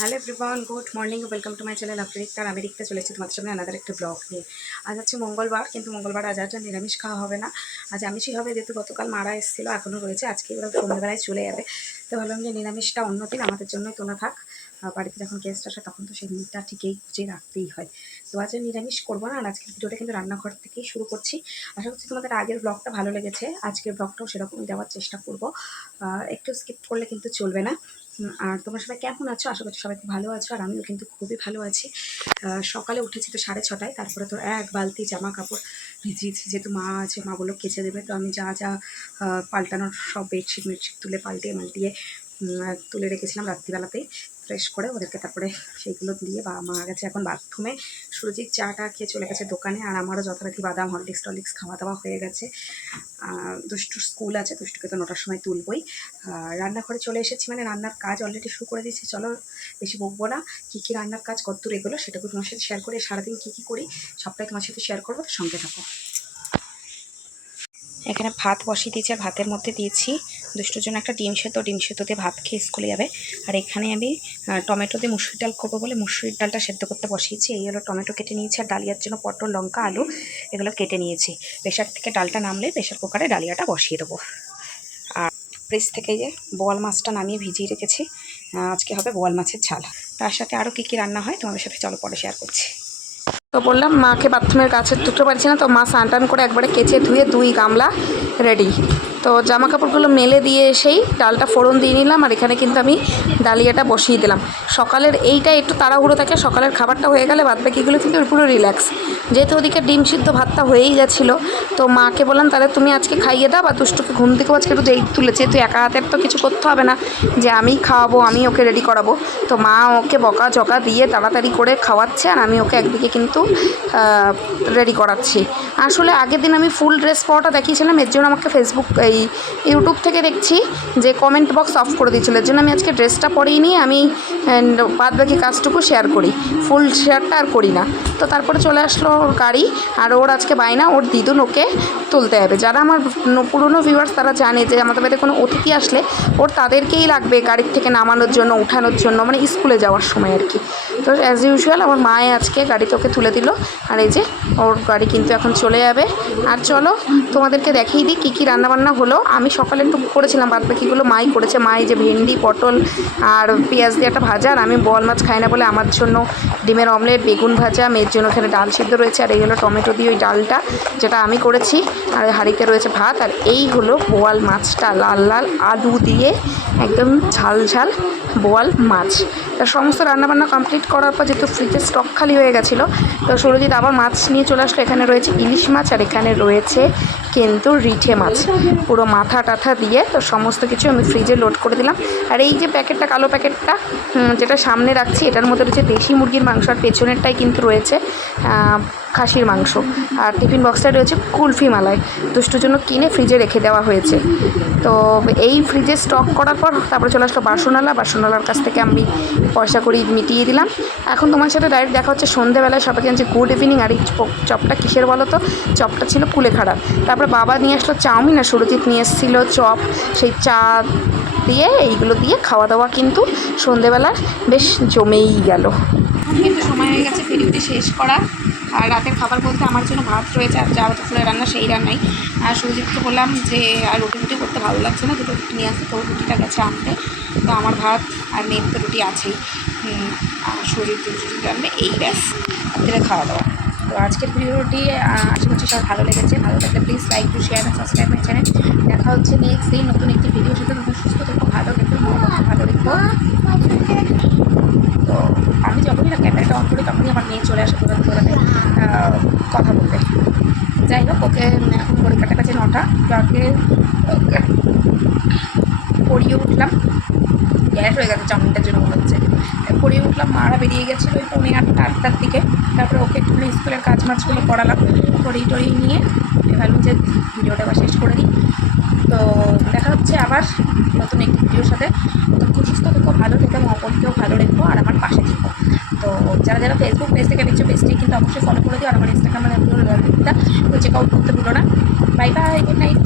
Hello everyone, good morning, welcome to my channel update. আমি দেখতে চলেছি তোমাদের সামনে আলাদা একটা ব্লগ নিয়ে। আজ হচ্ছে মঙ্গলবার, কিন্তু মঙ্গলবার আজ নিরামিষ খাওয়া হবে না, আজ আমিষই হবে। যেহেতু গতকাল মারা এসেছিলো, এখনও রয়েছে, আজকে ওরা সন্ধ্যাবেলায় চলে যাবে। তো ভাবলাম যে নিরামিষটা অন্য দিন আমাদের জন্যই তোলা থাক। বাড়িতে যখন গেস্ট আসে তখন তো সেই দিনটা ঠিকই গুছিয়ে রাখতেই হয়। তো আজ নিরামিষ করবো না, আর আজকের ভিডিওটা কিন্তু রান্নাঘর থেকেই শুরু করছি। আশা করছি তোমাদের আগের ব্লগটা ভালো লেগেছে, আজকের ব্লগটাও সেরকমই দেওয়ার চেষ্টা করবো। একটু স্কিপ করলে কিন্তু চলবে না। আর তোমরা সবাই কেমন আছো? আশা করছি সবাই খুব ভালো আছো, আর আমিও কিন্তু খুবই ভালো আছি। সকালে উঠেছি তো 6:30, তারপরে তো এক বালতি জামা কাপড় ভিজিয়েছি, যেহেতু মা আছে, মা বললো কেচে দেবে। তো আমি যা যা পাল্টানোর সব বেডশিট তুলে পাল্টিয়ে তুলে রেখেছিলাম রাত্রিবেলাতেই, ফ্রেশ করে ওদেরকে। তারপরে সেইগুলো দিয়ে মা গেছে এখন বাথরুমে, সুরজিৎ চাটা খেয়ে চলে গেছে দোকানে, আর আমারও যথারীতি বাদাম হরলিক্স খাওয়া দাওয়া হয়ে গেছে। দুষ্টুর স্কুল আছে, দুষ্টুকে তো 9টার সময় তুলবই। রান্নাঘরে চলে এসেছি, মানে রান্নার কাজ অলরেডি শুরু করে দিয়েছি। চলো বেশি বকবো না, কী কী রান্নার কাজ কতদূর এগুলো সেটাকে তোমার সাথে শেয়ার করে, সারাদিন কী কী করি সবটাই তোমার সাথে শেয়ার করবো, তো সঙ্গে থাকো। এখানে ভাত বসিয়ে দিয়েছি, আর ভাতের মধ্যে দিয়েছি দুষ্টুর জন্য একটা ডিম সেদ্ধ দিয়ে ভাত খেয়ে স্কুলে যাবে। আর এখানে আমি টমেটো দিয়ে মুসুর ডাল করবো বলে মুসুরির ডালটা সেদ্ধ করতে বসিয়েছি। এই হলো টমেটো কেটে নিয়েছি, আর ডালিয়ার জন্য পটল, লঙ্কা, আলু এগুলো কেটে নিয়েছি। প্রেশার থেকে ডালটা নামলে প্রেশার কুকারে ডালিয়াটা বসিয়ে দেবো। আর ফ্রিজ থেকে যে বোয়াল মাছটা নামিয়ে ভিজিয়ে রেখেছি, আজকে হবে বোয়াল মাছের ঝাল। তার সাথে আরও কী কী রান্না হয় তোমাদের সাথে চলো পরে শেয়ার করছি। তো বললাম মাকে বাথরুমের কাছে তুলতে পারছি না, তো মা স্নান টান করে একবারে কেচে ধুয়ে 2 গামলা রেডি। তো জামা কাপড়গুলো মেলে দিয়ে এসেই ডালটা ফোড়ন দিয়ে নিলাম, আর এখানে কিন্তু আমি ডালিয়াটা বসিয়ে দিলাম। সকালের এইটা একটু তাড়াহুড়ো থাকে, সকালের খাবারটা হয়ে গেলে বাদবাকিগুলো কিন্তু পুরো রিল্যাক্স। যেহেতু ওদিকে ডিম সিদ্ধ ভাতটা হয়েই গেছিলো, তো মাকে বললাম তাহলে তুমি আজকে খাইয়ে দাও, বা দুষ্টুকে ঘুম থেকেও আজকে একটু দেরি তুলেছে, তো একা হাতের তো কিছু করতে হবে না যে আমিই খাওয়াবো, আমি ওকে রেডি করাবো। তো মা ওকে বকা ঝকা দিয়ে তাড়াতাড়ি করে খাওয়াচ্ছে, আর আমি ওকে একদিকে কিন্তু রেডি করাচ্ছি। আসলে আগের দিন আমি ফুল ড্রেস পরাটা দেখিয়েছিলাম, এর জন্য আমাকে ইউটিউব থেকে দেখছি যে কমেন্ট বক্স অফ করে দিয়েছিল, এর জন্য আমি আজকে ড্রেসটা পরেই নিয়ে আমি বাদ বাকি কাজটুকু শেয়ার করি, ফুল শেয়ারটা আর করি না। তো তারপরে চলে আসলো ওর গাড়ি, আর ওর আজকে বাইনা ওর দিদুন ওকে তুলতে হবে। যারা আমার পুরনো ভিউয়ার্স তারা জানে যে আমাদের বাড়িতে কোনো অতিথি আসলে ওর তাদেরকেই লাগবে গাড়ির থেকে নামানোর জন্য, ওঠানোর জন্য, মানে স্কুলে যাওয়ার সময় আর কি। তো অ্যাজ ইউজুয়াল আমার মায়ে আজকে গাড়িতে ওকে তুলে দিল, আর এই যে ওর গাড়ি কিন্তু এখন চলে যাবে। আর চলো তোমাদেরকে দেখিয়ে দিই কী কী রান্নাবান্না হলো। আমি সকালে একটু করেছিলাম, বাদ বাকিগুলো মাই করেছে। মাই যে ভেন্ডি, পটল আর পেঁয়াজ দিয়ে একটা ভাজা, আর আমি বোয়াল মাছ খাই না বলে আমার জন্য ডিমের অমলেট, বেগুন ভাজা, মেয়ের জন্য এখানে ডাল সিদ্ধ রয়েছে, আর এই হলো টমেটো দিয়ে ওই ডালটা যেটা আমি করেছি, আর হাঁড়িতে রয়েছে ভাত। আর এই হলো বোয়াল মাছটা, লাল লাল আলু দিয়ে একদম ঝাল ঝাল বোয়াল মাছ। তার সমস্ত রান্নাবান্না কমপ্লিট করার পর যেহেতু ফ্রিজের স্টক খালি হয়ে গেছিলো, তো সুরজিৎ আবার মাছ নিয়ে চলে আসলো। এখানে রয়েছে ইলিশ মাছ, আর এখানে রয়েছে কিন্তু রিঠে মাছ, পুরো মাথা টাথা দিয়ে। তো সমস্ত কিছু আমি ফ্রিজে লোড করে দিলাম। আর এই যে প্যাকেটটা, কালো প্যাকেটটা যেটা সামনে রাখছি, এটার মধ্যে রয়েছে দেশি মুরগির মাংস, আর পেছনেরটাই কিন্তু রয়েছে খাসির মাংস। আর টিফিন বক্সটায় রয়েছে কুলফি মালাই, দুষ্টুর জন্য কিনে ফ্রিজে রেখে দেওয়া হয়েছে। তো এই ফ্রিজে স্টক করার পর তারপরে চলে আসলো বাসনওয়ালার কাছ থেকে আমি পয়সা করি মিটিয়ে দিলাম। এখন তোমার সাথে ডাইরেক্ট দেখা হচ্ছে সন্ধ্যেবেলায়। সবাই জানছে গুড ইভিনিং। আর এই চপটা কিসের বলো তো? চপটা ছিল কুলেখাড়ার। তারপরে বাবা নিয়ে আসলো চাউমিন, আর সুরজিৎ নিয়ে এসেছিলো চপ। সেই চা দিয়ে এইগুলো দিয়ে খাওয়া দাওয়া কিন্তু সন্ধ্যেবেলা বেশ জমেই গেল। কিন্তু সময় হয়ে গেছে ভিডিওটি শেষ করা। আর রাতের খাবার বলতে আমার জন্য ভাত রয়েছে, আর যা ফুলের রান্না সেই রান্নাই। আর সুরজিৎকে বললাম যে আর রুটি করতে ভালো লাগছে না, দুটো রুটি নিয়ে আসতে, তো রুটিটা গেছে আনতে। তো আমার ভাত আর মেয়ের তো রুটি আছেই, আর সুরজিৎ রুটি রান্না, এই ব্যাস রাত্রে খাওয়া দাওয়া। তো আজকের ভিডিওটি আশা করছি সব ভালো লেগেছে। ভালো লাগলে please like to share and subscribe my channel. দেখা হচ্ছে নেক্সট দিন নতুন একটি ভিডিওর সাথে। নতুন সুস্থ থেকো, ভালো রেখো, ভালো রেখো। তো আমি যখনই না ক্যামেরাটা অন করি তখনই আমার মেয়ে চলে আসে দৌড়াতে কথা বলতে। যাই হোক, ওকে এখন ঘড়ি কাছাকাছি 9টা, তাকে পড়িয়ে উঠলাম। গ্যাস হয়ে গেছে চাউমিনটার জন্য মনে হচ্ছে। পড়িয়ে উঠলাম, মারা বেরিয়ে গেছিলো ওই 7:45-8টার দিকে। তারপরে ওকে একটু স্কুলের কাজ মাছগুলো করালাম, টরিয়ে নিয়ে ভাবলাম যে ভিডিওটা আবার শেষ করে দিই। তো দেখা হচ্ছে আবার নতুন একটি ভিডিওর সাথে। খুব সুস্থ থেকো, ভালো থেকো, অপরকেও ভালো রেখো, আর আমার পাশে থেকো। তো যারা ফেসবুক পেজ থেকে দেখছো, পেজটি কিন্তু অবশ্যই ফলো করে দিও, আর আমার ইনস্টাগ্রামের লিঙ্কটা চেক আউট করতে ভুলো না। Bye bye, good night.